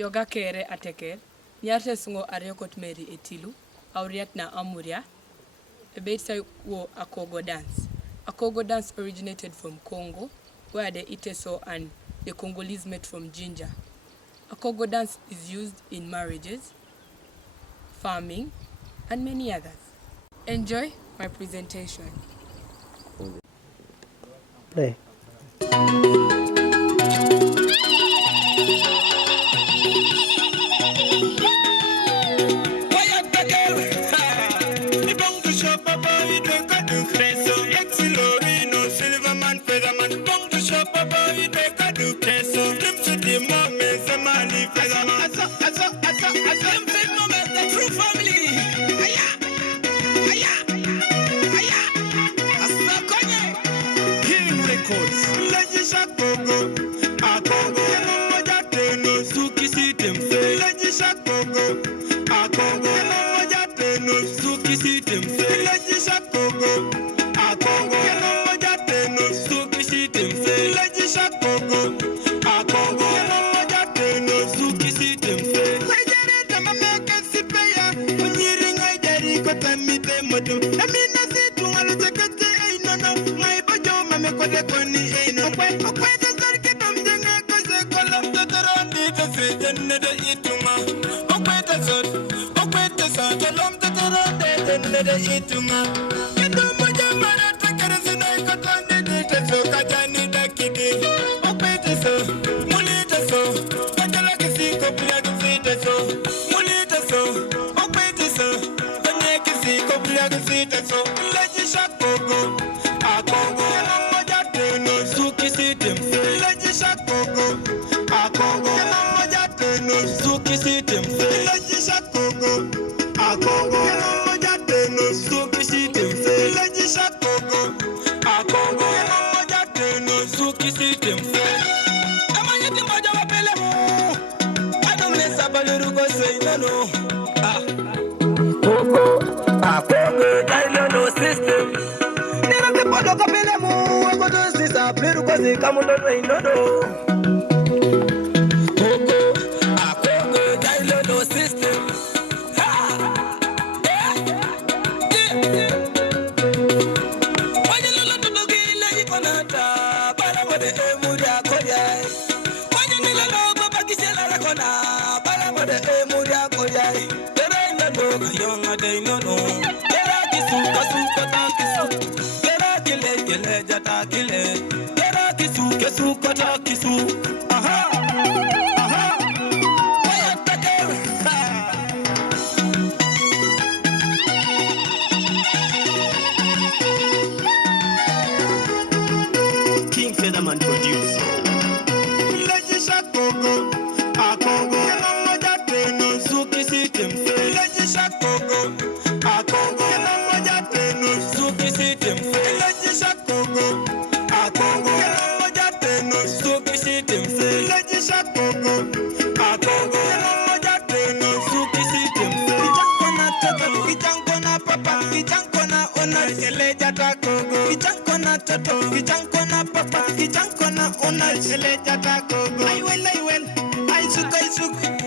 yoga kere ateker, nyarte sungo ariokot meri etilu, auriat na amuria, ebetsa wo Akogo dance. Akogo dance originated from Congo, where the Iteso and the Congolese met from ginger. Akogo dance is used in marriages, farming, and many others. Enjoy my presentation. Play. King Featherman produce. Papa, Kijankona, Ona, Seleta, Kogo. I will, I suka.